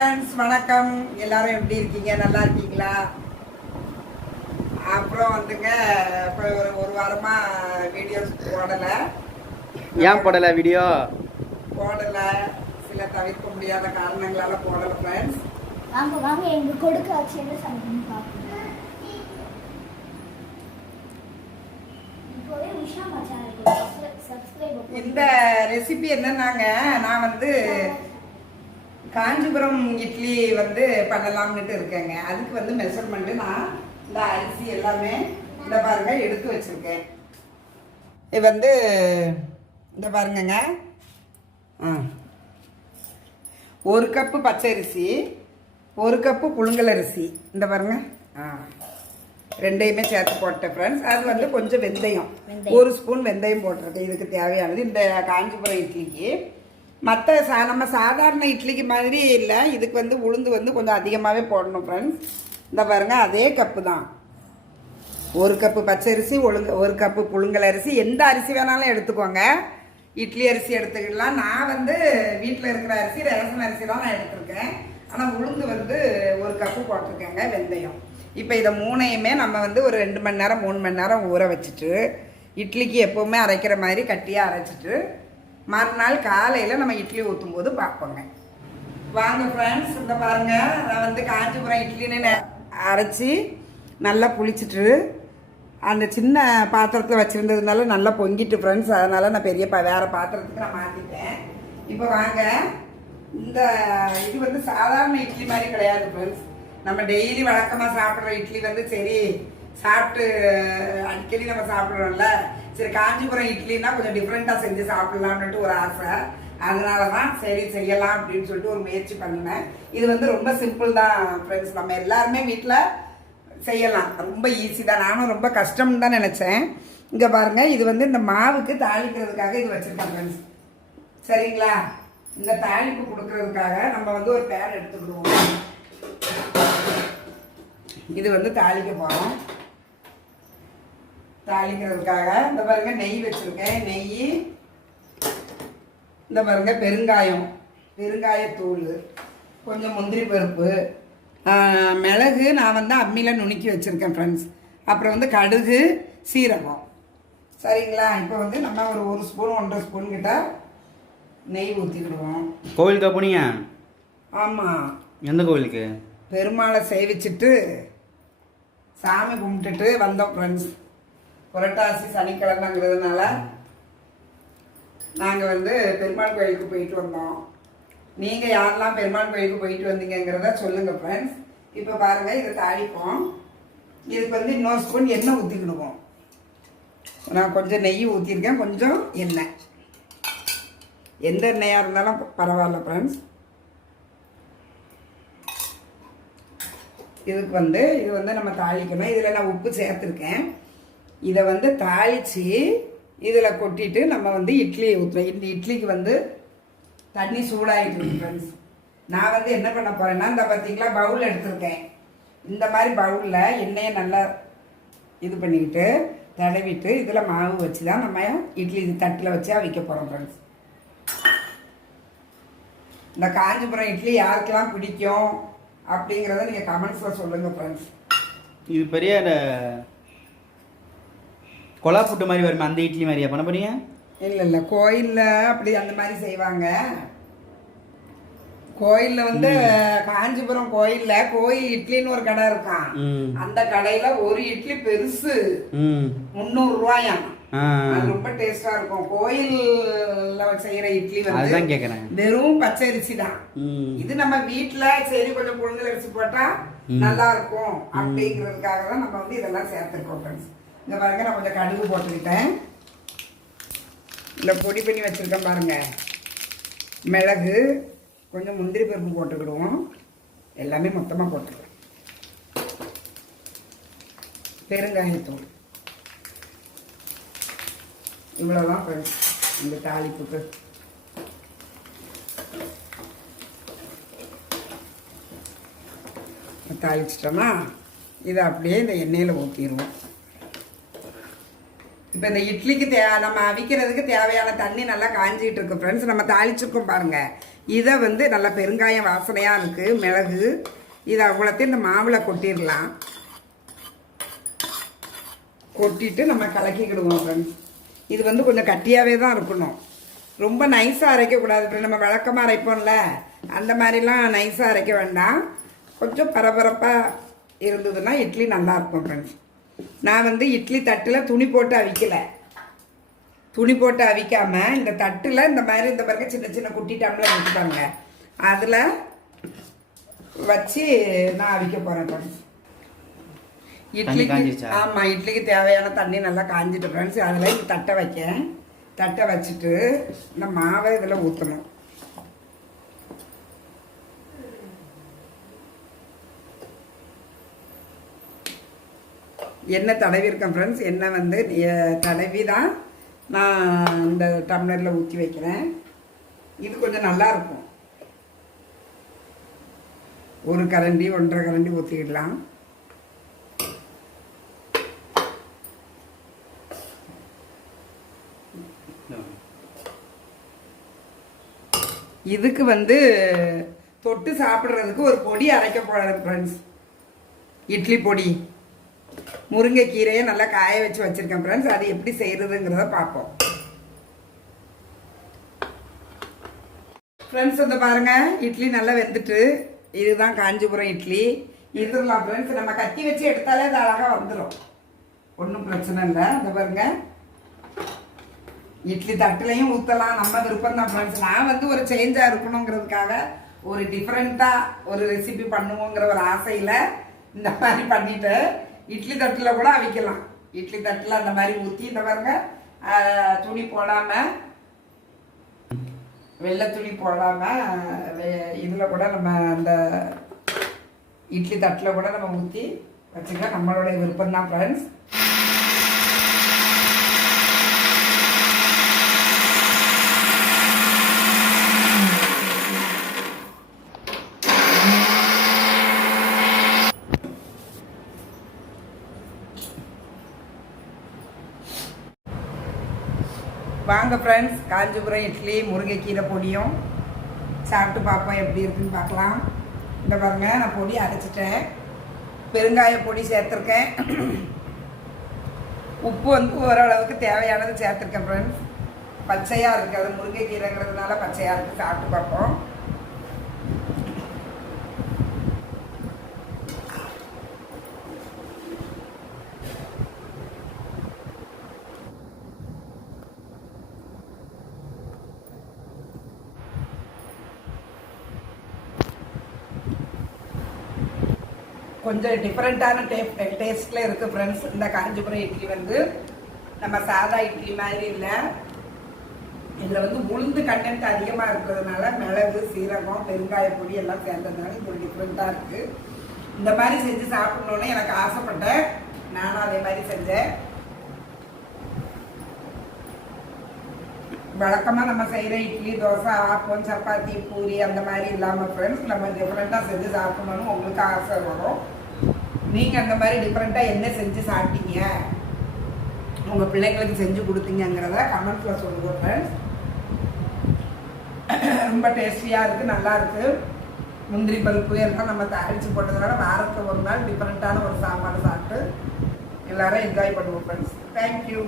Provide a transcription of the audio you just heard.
Friends வணக்கம். எல்லாரும் எப்படி இருக்கீங்க? நல்லா இருக்கீங்களா? அப்புறம் வந்துங்க இப்போ ஒரு ஒரு வாரமாக வீடியோஸ் போடலை. ஏன் போடல வீடியோ போடலை. சில தவிர்க்க முடியாத காரணங்களால போடலை ஃப்ரெண்ட்ஸ் வாங்க வாங்க எங்க கொடுக்க வச்சு என்ன சமைக்கணும் பார்ப்போம். இப்போவே உஷா மச்சான் சப்ஸ்கிரைப் இந்த ரெசிபி என்னன்னாங்க? நான் வந்து காஞ்சிபுரம் இட்லி வந்து பண்ணலாம்னுட்டு இருக்கேங்க. அதுக்கு வந்து மெஷர்மெண்ட்டு நான் இந்த அரிசி எல்லாமே இந்த பாருங்க எடுத்து வச்சிருக்கேன். இது வந்து இந்த பாருங்கங்க. ஆ. ஒரு கப்பு பச்சரிசி ஒரு கப்பு புழுங்கல் அரிசி. இந்த பாருங்க. ஆ. ரெண்டையுமே சேர்த்து போட்டேன் ஃப்ரெண்ட்ஸ் அது வந்து கொஞ்சம் வெந்தயம். ஒரு ஸ்பூன் வெந்தயம் போட்டிருக்கேன். இதுக்கு தேவையானது. இந்த காஞ்சிபுரம் இட்லிக்கு. மற்ற சா நம்ம சாதாரண இட்லிக்கு மாதிரி இல்லை. இதுக்கு வந்து உளுந்து வந்து கொஞ்சம் அதிகமாகவே போடணும் ஃப்ரெண்ட்ஸ் இந்த பாருங்கள் அதே கப்பு தான். ஒரு கப்பு பச்சரிசி ஒழுங்கு ஒரு கப்பு புழுங்கல் அரிசி. எந்த அரிசி வேணாலும் எடுத்துக்கோங்க. இட்லி அரிசி எடுத்துக்கலாம். நான் வந்து வீட்டில் இருக்கிற அரிசி ரேஷன் அரிசி தான் நான் எடுத்திருக்கேன். ஆனால் உளுந்து வந்து ஒரு கப்பு போட்டிருக்கேங்க வெந்தயம். இப்போ இதை மூணையுமே நம்ம வந்து ஒரு ரெண்டு மணி நேரம் மூணு மணி நேரம் ஊற வச்சுட்டு இட்லிக்கு எப்போவுமே அரைக்கிற மாதிரி கட்டியாக அரைச்சிட்டு மறுநாள் காலையில் நம்ம இட்லி ஊற்றும் போது பார்ப்போங்க. வாங்க ஃப்ரெண்ட்ஸ் இந்த பாருங்க. நான் வந்து காஞ்சிபுரம் இட்லின்னு நெ- அரைச்சி நல்லா புளிச்சிட்டு அந்த சின்ன பாத்திரத்தில் வச்சுருந்ததுனால நல்லா பொங்கிட்டு ஃப்ரெண்ட்ஸ் அதனால் நான் பெரிய பா வேறு பாத்திரத்துக்கு நான் மாற்றிட்டேன் இப்போ வாங்க. இந்த இது வந்து சாதாரண இட்லி மாதிரி கிடையாது ஃப்ரெண்ட்ஸ் நம்ம டெய்லி வழக்கமாக சாப்பிட்ற இட்லி வந்து சரி சாப்பிட்டு அடிக்கடி நம்ம சாப்பிட்றோம்ல. சரி காஞ்சிபுரம் இட்லின்னா கொஞ்சம் டிஃப்ரெண்ட்டாக செஞ்சு சாப்பிட்லாம்னுட்டு ஒரு ஆசை. அதனால தான் சரி செய்யலாம் அப்படின்னு சொல்லிட்டு ஒரு முயற்சி பண்ணினேன். இது வந்து ரொம்ப சிம்பிள் தான் ஃப்ரெண்ட்ஸ் நம்ம எல்லாருமே வீட்டில் செய்யலாம். ரொம்ப ஈஸி தான். நானும் ரொம்ப கஷ்டம்னு தான் நினச்சேன். இங்கே பாருங்கள் இது வந்து இந்த மாவுக்கு தாளிக்கிறதுக்காக இது வச்சுருக்கேன் ஃப்ரெண்ட்ஸ் சரிங்களா? இந்த தாளிப்பு கொடுக்கறதுக்காக நம்ம வந்து ஒரு பேர் எடுத்துக்கிடுவோம். இது வந்து தாளிக்க போகிறோம் தாளிக்கிறதுக்காக. இந்த பாருங்க நெய் வச்சுருக்கேன். நெய் இந்த பாருங்க பெருங்காயம். பெருங்காயத்தூள் கொஞ்சம் முந்திரி பருப்பு மிளகு நான் வந்து அம்மியில் நுணுக்கி வச்சுருக்கேன் ஃப்ரெண்ட்ஸ் அப்புறம் வந்து கடுகு சீரகம். சரிங்களா? இப்போ வந்து நம்ம ஒரு ஒரு ஸ்பூன் ஒன்றரை ஸ்பூன் கிட்ட நெய் ஊற்றிக்கிடுவோம் கோவிலுக்கா போனீங்க? ஆமாம் எந்த கோவிலுக்கு? பெருமாளை சேவிச்சிட்டு சாமி கும்பிட்டுட்டு வந்தோம் ஃப்ரெண்ட்ஸ் புரட்டாசி சனிக்கிழமைங்கிறதுனால நாங்கள் வந்து பெருமாள் கோயிலுக்கு போயிட்டு வந்தோம். நீங்கள் யாரெல்லாம் பெருமாள் கோயிலுக்கு போயிட்டு வந்தீங்கங்கிறத சொல்லுங்கள் ஃப்ரெண்ட்ஸ் இப்போ பாருங்கள் இதை தாளிப்போம். இதுக்கு வந்து இன்னொரு ஸ்பூன் எண்ணெய் ஊற்றிக்கிடுவோம் நான் கொஞ்சம் நெய் ஊற்றிருக்கேன் கொஞ்சம் எண்ணெய். எந்த எண்ணெயாக இருந்தாலும் பரவாயில்ல ஃப்ரெண்ட்ஸ் இதுக்கு வந்து இது வந்து நம்ம தாளிக்கணும். இதில் நான் உப்பு சேர்த்துருக்கேன். இதை வந்து தாளித்து இதில் கொட்டிட்டு நம்ம வந்து இட்லியை ஊற்றுறோம் இந்த இட்லிக்கு வந்து தண்ணி சூடாகிட்டு இருக்கு ஃப்ரெண்ட்ஸ் நான் வந்து என்ன பண்ண போகிறேன்னா இந்த பார்த்திங்களா பவுல் எடுத்திருக்கேன். இந்த மாதிரி பவுலில் எண்ணெயை நல்லா இது பண்ணிக்கிட்டு தடவிட்டு இதில் மாவு வச்சு தான் நம்ம இட்லி தட்டில் வச்சு அவிக்க போகிறோம் ஃப்ரெண்ட்ஸ் இந்த காஞ்சிபுரம் இட்லி யாருக்கெல்லாம் பிடிக்கும் அப்படிங்கிறத நீங்கள் கமெண்ட்ஸில் சொல்லுங்கள் ஃப்ரெண்ட்ஸ் இது பெரிய கொலா புட்டு மாதிரி வருமே அந்த இட்லி மாதிரியா? பண்ண போறீங்க? இல்லை இல்லை. கோயிலில் அப்படி அந்த மாதிரி செய்வாங்க. கோயிலில் வந்து காஞ்சிபுரம் கோயிலில் கோயில் இட்லின்னு ஒரு கடை இருக்கான் அந்த கடையில் ஒரு இட்லி பெருசு. ம். முந்நூறுரூவாயாம் ஆ. அது ரொம்ப டேஸ்டா இருக்கும். கோயில்ல செய்யற இட்லி வந்து வெறும் பச்சை அரிசி தான் இது நம்ம வீட்ல சரி கொஞ்சம் புழுங்கல் அரிசி போட்டா நல்லா இருக்கும் அப்படிங்கிறதுக்காக தான் நம்ம வந்து இதெல்லாம் சேர்த்துருக்கோம் ஃப்ரெண்ட்ஸ் இந்த பாருங்க நான் கொஞ்சம் கடுகு போட்டுக்கிட்டேன். இல்லை பொடி பண்ணி வச்சுருக்கேன் பாருங்கள் மிளகு கொஞ்சம் முந்திரி பருப்பு போட்டுக்கிடுவோம். எல்லாமே மொத்தமாக போட்டுக்கலாம் பெருங்காயத்தூள். இவ்வளோதான் ஃப்ரெண்ட்ஸ் இந்த தாளிப்புக்கு. தாளிச்சிட்டோம்னா இதை அப்படியே இந்த எண்ணெயில் ஊற்றிடுவோம் இப்போ இந்த இட்லிக்கு தே நம்ம அவிக்கிறதுக்கு தேவையான தண்ணி நல்லா காஞ்சிட்டு இருக்கு ஃப்ரெண்ட்ஸ் நம்ம தாளிச்சிருக்கோம் பாருங்க. இதை வந்து நல்லா பெருங்காயம் வாசனையாக இருக்குது மிளகு. இதை அவ்வளோத்தையும் இந்த மாவில் கொட்டிடலாம். கொட்டிட்டு நம்ம கலக்கிக்கிடுவோம் ஃப்ரெண்ட்ஸ் இது வந்து கொஞ்சம் கட்டியாகவே தான் இருக்கணும். ரொம்ப நைஸாக அரைக்கக்கூடாது நம்ம வழக்கமாக அரைப்போம்ல அந்த மாதிரிலாம் நைஸாக அரைக்க வேண்டாம். கொஞ்சம் பரபரப்பாக இருந்ததுன்னா இட்லி நல்லா இருக்கும் ஃப்ரெண்ட்ஸ் நான் வந்து இட்லி தட்டில் துணி போட்டு அவிக்கலை. துணி போட்டு அவிக்காம இந்த தட்டில் இந்த மாதிரி இந்த பாருங்க சின்ன சின்ன குட்டி டம்ளர் வச்சுட்டாங்க அதில் வச்சு நான் அவிக்க போகிறேன் இட்லிக்கு? ஆமாம் இட்லிக்கு தேவையான தண்ணி நல்லா காஞ்சிட்டு ஃப்ரெண்ட்ஸ் அதில் இந்த தட்டை வைக்கேன். தட்டை வச்சுட்டு இந்த மாவை இதில் ஊற்றணும் எண்ணெய் தடவி இருக்கேன் ஃப்ரெண்ட்ஸ் எண்ணெய் வந்து தடவி தான் நான் இந்த டம்ளரில் ஊற்றி வைக்கிறேன். இது கொஞ்சம் நல்லாயிருக்கும். ஒரு கரண்டி ஒன்றரை கரண்டி ஊற்றிக்கிடலாம் இதுக்கு வந்து தொட்டு சாப்பிட்றதுக்கு ஒரு பொடி அரைக்க போகிறேன் ஃப்ரெண்ட்ஸ் இட்லி பொடி. முருங்கைக்கீரையை நல்லா காய வச்சு வச்சுருக்கேன் ஃப்ரெண்ட்ஸ் அது எப்படி செய்கிறதுங்கிறத பார்ப்போம். ஃப்ரெண்ட்ஸ் வந்து பாருங்க இட்லி நல்லா வெந்துட்டு இதுதான் காஞ்சிபுரம் இட்லி. இதுலாம் ஃப்ரெண்ட்ஸ் நம்ம கத்தி வச்சு எடுத்தாலே அது அழகாக வந்துடும் ஒன்றும் பிரச்சனை இல்லை. இந்த பாருங்க. இட்லி தட்டுலையும் ஊற்றலாம் நம்ம விருப்பம் தான் ஃப்ரெண்ட்ஸ் நான் வந்து ஒரு சேஞ்சாக இருக்கணுங்கிறதுக்காக ஒரு டிஃப்ரெண்ட்டாக ஒரு ரெசிபி பண்ணுவோங்கிற ஒரு ஆசையில் இந்த மாதிரி பண்ணிவிட்டு இட்லி தட்டில் கூட அவிக்கலாம். இட்லி தட்டில் அந்த மாதிரி ஊற்றி இந்த பாருங்க துணி போடாமல் வெள்ளை துணி போடாமல் இதில் கூட நம்ம அந்த இட்லி தட்டில் கூட நம்ம ஊற்றி வச்சுக்கலாம். நம்மளுடைய விருப்பம் தான் ஃப்ரெண்ட்ஸ் வாங்க ஃப்ரெண்ட்ஸ் காஞ்சிபுரம் இட்லி முருங்கைக்கீரை பொடியும். சாப்பிட்டு பார்ப்போம் எப்படி இருக்குன்னு பார்க்கலாம். இந்த பாருங்க நான் பொடி அரைச்சிட்டேன். பெருங்காய பொடி சேர்த்துருக்கேன். உப்பு வந்து ஓரளவுக்கு தேவையானது சேர்த்துருக்கேன் ஃப்ரெண்ட்ஸ் பச்சையாக இருக்குது அது முருங்கைக்கீரைங்கிறதுனால பச்சையாக இருக்குது சாப்பிட்டு பார்ப்போம். கொஞ்சம் டிஃப்ரெண்ட்டான டே டேஸ்ட்டில் இருக்குது ஃப்ரெண்ட்ஸ் இந்த காஞ்சிபுரம் இட்லி வந்து நம்ம சாதா இட்லி மாதிரி இல்லை. இதில் வந்து உளுந்து கண்டென்ட் அதிகமாக இருக்கிறதுனால மிளகு சீரகம் பெருங்காய பொடி எல்லாம் சேர்ந்ததுனால இது டிஃப்ரெண்ட்டாக இருக்குது இந்த மாதிரி செஞ்சு சாப்பிட்ணுன்னு எனக்கு ஆசைப்பட்டேன். நானும் அதே மாதிரி செஞ்சேன். வழக்கமாக நம்ம செய்கிற இட்லி தோசை ஆப்பம் சப்பாத்தி பூரி அந்த மாதிரி இல்லாமல் ஃப்ரெண்ட்ஸ் நம்ம டிஃப்ரெண்ட்டாக செஞ்சு சாப்பிடணும்னு உங்களுக்கு ஆசை வரும். நீங்கள் அந்த மாதிரி டிஃப்ரெண்ட்டாக என்ன செஞ்சு சாப்பிட்டீங்க? உங்கள் பிள்ளைங்களுக்கு செஞ்சு கொடுத்தீங்கிறத கமெண்ட்ஸில் சொல்லுங்க ஃப்ரெண்ட்ஸ் ரொம்ப டேஸ்டியாக இருக்குது நல்லா இருக்குது முந்திரி பருப்பு எல்லாம் நம்ம தயாரித்து போட்டதுனால வாரத்தில் ஒரு நாள் டிஃப்ரெண்ட்டான ஒரு சாப்பாடு சாப்பிட்டு எல்லாரும் என்ஜாய் பண்ணுவோம் ஃப்ரெண்ட்ஸ் தேங்க்யூ